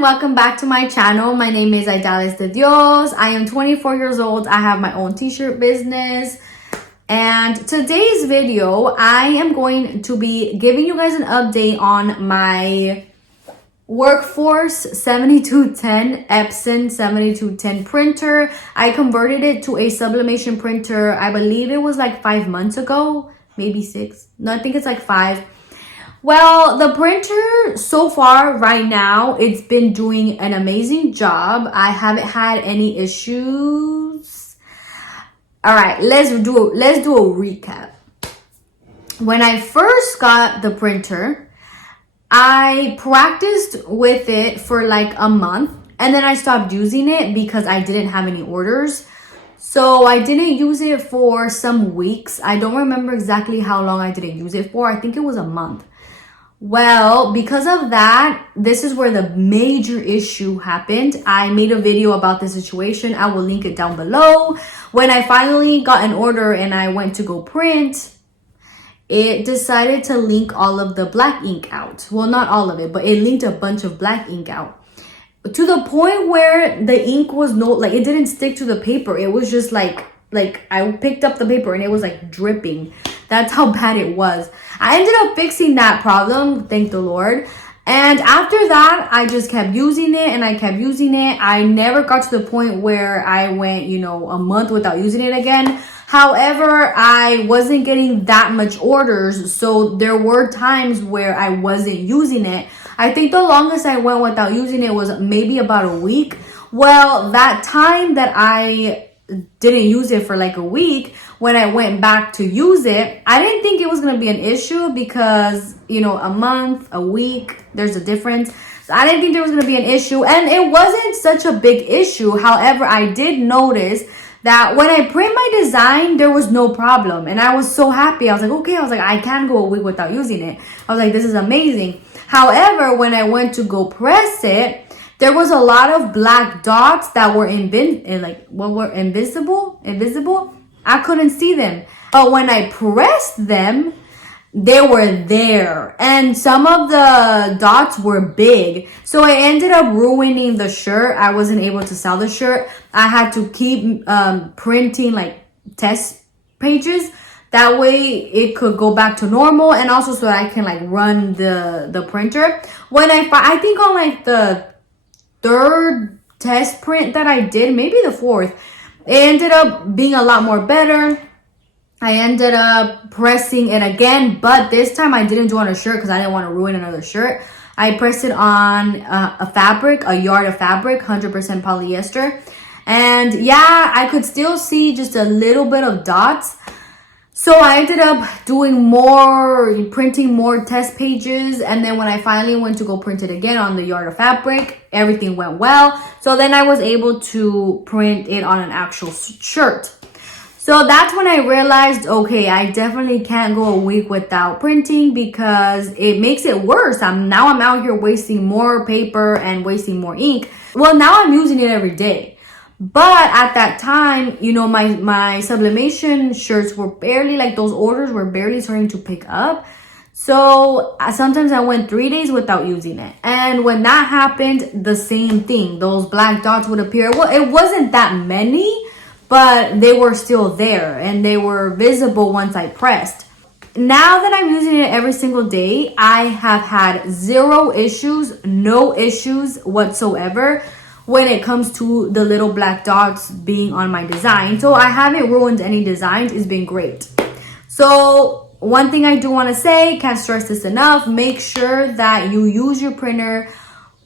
everyone, welcome back to my channel. My name is Aidales de Dios. I am 24 years old. I have my own t-shirt business. And today's video, I am going to be giving you guys an update on my Workforce 7210 Epson 7210 printer. I converted it to a sublimation printer. I believe it was like 5 months ago, maybe 6. No, I think it's like 5. Well, the printer so far right now, it's been doing an amazing job. I haven't had any issues. All right, let's do a recap. When I first got the printer, I practiced with it for like a month and then I stopped using it because I didn't have any orders. So I didn't use it for some weeks. I don't remember exactly how long I didn't use it for. I think it was a month. Well, because of that, this is where the major issue happened. I made a video about the situation. I will link it down below. When I finally got an order and I went to go print, it decided to leak all of the black ink out. Well, not all of it, but it leaked a bunch of black ink out. To the point where the ink was it didn't stick to the paper. It was just like I picked up the paper and it was like dripping. That's how bad it was. I ended up fixing that problem, thank the Lord. And after that, I just kept using it and I kept using it. I never got to the point where I went, a month without using it again. However, I wasn't getting that much orders. So there were times where I wasn't using it. I think the longest I went without using it was maybe about a week. Well, that time that I didn't use it for like a week, when I went back to use it, I didn't think it was going to be an issue because, a month, a week, there's a difference. So I didn't think there was going to be an issue and it wasn't such a big issue. However, I did notice that when I print my design, there was no problem. And I was so happy. I was like, okay, I can go a week without using it. I was like, this is amazing. However, when I went to go press it, there was a lot of black dots that were invisible. I couldn't see them. But when I pressed them, they were there. And some of the dots were big. So I ended up ruining the shirt. I wasn't able to sell the shirt. I had to keep printing like test pages. That way it could go back to normal. And also so I can like run the printer. When I think on like the third test print that I did, maybe the fourth, it ended up being a lot more better. I ended up pressing it again, but this time I didn't do it on a shirt because I didn't want to ruin another shirt. I pressed it on a yard of fabric, 100% polyester. And yeah, I could still see just a little bit of dots. So I ended up printing more test pages. And then when I finally went to go print it again on the yard of fabric, everything went well. So then I was able to print it on an actual shirt. So that's when I realized, okay, I definitely can't go a week without printing because it makes it worse. Now I'm out here wasting more paper and wasting more ink. Well, now I'm using it every day. But at that time, my sublimation shirts were barely, those orders were barely starting to pick up. So sometimes I went 3 days without using it. And when that happened, the same thing. Those black dots would appear. Well, it wasn't that many, but they were still there and they were visible once I pressed. Now that I'm using it every single day, I have had no issues whatsoever when it comes to the little black dots being on my design. So I haven't ruined any designs. It's been great. So one thing I do want to say, can't stress this enough, make sure that you use your printer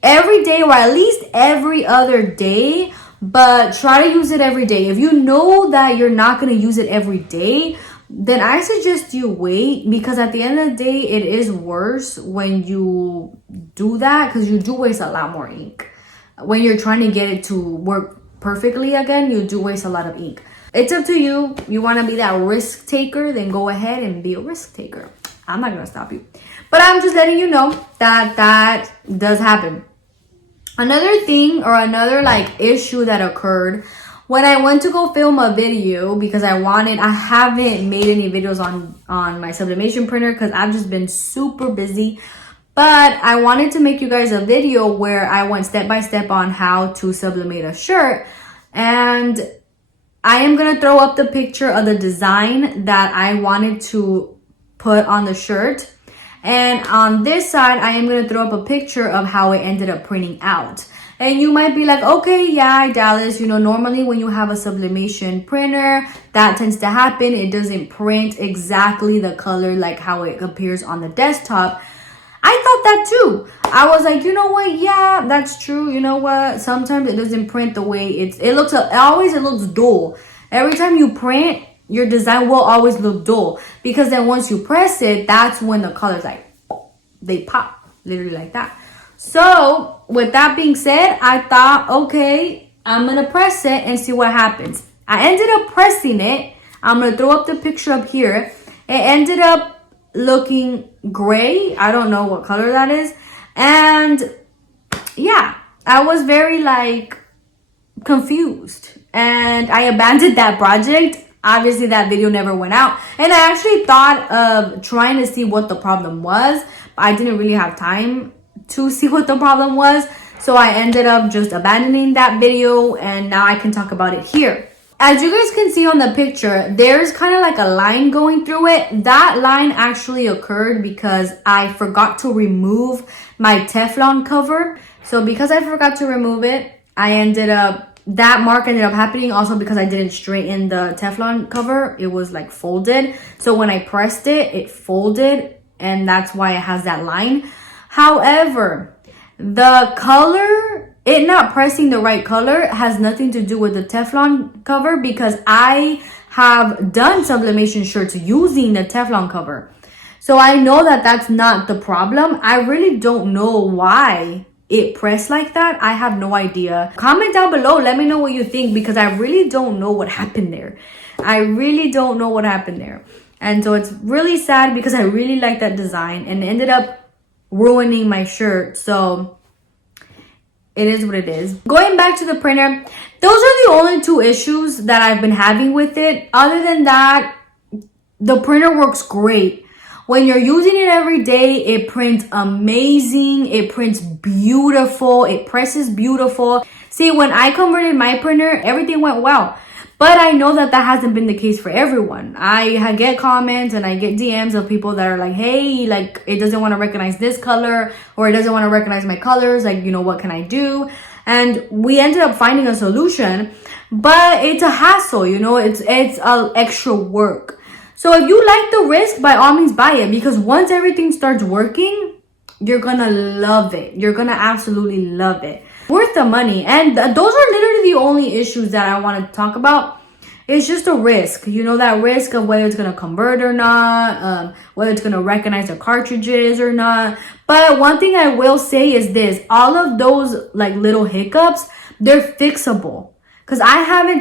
every day or at least every other day, but try to use it every day. If you know that you're not going to use it every day, then I suggest you wait, because at the end of the day, it is worse when you do that because you do waste a lot more ink. When you're trying to get it to work perfectly again, you do waste a lot of ink. It's up to you. You want to be that risk taker, then go ahead and be a risk taker. I'm not going to stop you. But I'm just letting you know that does happen. Another thing or another issue that occurred when I went to go film a video, because I haven't made any videos on my sublimation printer because I've just been super busy. But I wanted to make you guys a video where I went step by step on how to sublimate a shirt. And I am going to throw up the picture of the design that I wanted to put on the shirt. And on this side, I am going to throw up a picture of how it ended up printing out. And you might be like, okay, yeah, Dallas, you know, normally when you have a sublimation printer, that tends to happen. It doesn't print exactly the color like how it appears on the desktop. I thought that too. I was like, you know what? Yeah, that's true. You know what? Sometimes it doesn't print the way it looks. It looks dull. Every time you print, your design will always look dull, because then once you press it, that's when the colors they pop, literally like that. So with that being said, I thought, okay, I'm gonna press it and see what happens. I ended up pressing it. I'm gonna throw up the picture up here. It ended up looking gray. I don't know what color that is. And yeah, I was very confused, and I abandoned that project. Obviously that video never went out, and I actually thought of trying to see what the problem was, but I didn't really have time to see what the problem was. So I ended up just abandoning that video, and now I can talk about it here. As you guys can see on the picture, there's kind of like a line going through it. That line actually occurred because I forgot to remove my Teflon cover. So because I forgot to remove it, that mark ended up happening also because I didn't straighten the Teflon cover. It was like folded. So when I pressed it, it folded, and that's why it has that line. However, the color, it not pressing the right color, has nothing to do with the Teflon cover, because I have done sublimation shirts using the Teflon cover. So I know that that's not the problem. I really don't know why it pressed like that. I have no idea. Comment down below. Let me know what you think, because I really don't know what happened there. I really don't know what happened there. And so it's really sad, because I really like that design, and it ended up ruining my shirt. So it is what it is. Going back to the printer, those are the only two issues that I've been having with it. Other than that, the printer works great. When you're using it every day, it prints amazing. It prints beautiful. It presses beautiful. See, when I converted my printer, everything went well. But I know that that hasn't been the case for everyone. I get comments and I get DMs of people that are like, hey, it doesn't want to recognize this color, or it doesn't want to recognize my colors. What can I do? And we ended up finding a solution, but it's a hassle, it's extra work. So if you like the risk, by all means buy it, because once everything starts working, you're gonna love it. You're gonna absolutely love it. Worth the money. And those are literally the only issues that I want to talk about. It's just a risk, that risk of whether it's going to convert or not, whether it's going to recognize the cartridges or not. But one thing I will say is this: all of those little hiccups, they're fixable. Because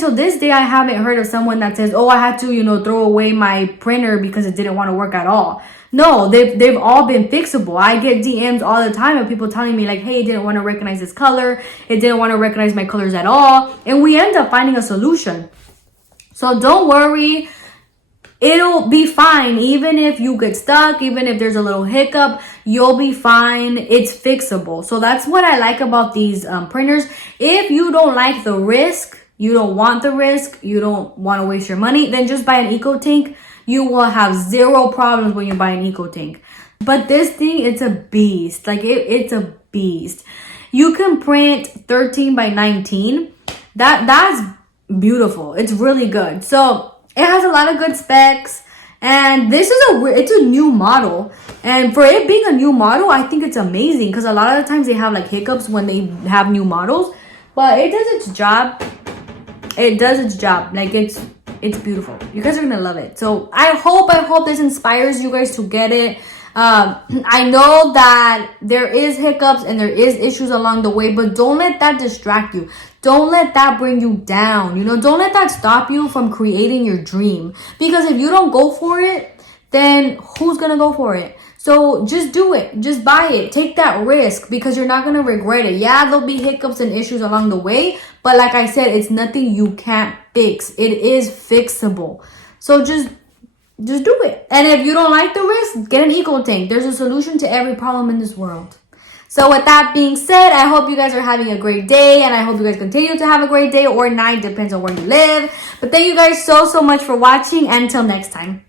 till this day, I haven't heard of someone that says, oh, I had to, throw away my printer because it didn't want to work at all. No, they've all been fixable. I get DMs all the time of people telling me hey, it didn't want to recognize this color. It didn't want to recognize my colors at all. And we end up finding a solution. So don't worry. It'll be fine. Even if you get stuck, even if there's a little hiccup, you'll be fine. It's fixable. So that's what I like about these printers. If you don't like the risk, you don't want the risk, you don't want to waste your money, then just buy an EcoTank. You will have zero problems when you buy an EcoTank. But this thing, it's a beast. It's a beast. You can print 13 by 19. That's beautiful. It's really good. So it has a lot of good specs. And this is it's a new model. And for it being a new model, I think it's amazing, because a lot of the times they have hiccups when they have new models. But it does its job. It does its job. It's beautiful. You guys are gonna love it. So I hope this inspires you guys to get it. I know that there is hiccups and there is issues along the way, but don't let that distract you. Don't let that bring you down. Don't let that stop you from creating your dream. Because if you don't go for it, then who's gonna go for it? So just do it. Just buy it. Take that risk, because you're not going to regret it. Yeah, there'll be hiccups and issues along the way. But like I said, it's nothing you can't fix. It is fixable. So just just do it. And if you don't like the risk, get an eco tank. There's a solution to every problem in this world. So with that being said, I hope you guys are having a great day, and I hope you guys continue to have a great day or night, depends on where you live. But thank you guys so much for watching, and until next time.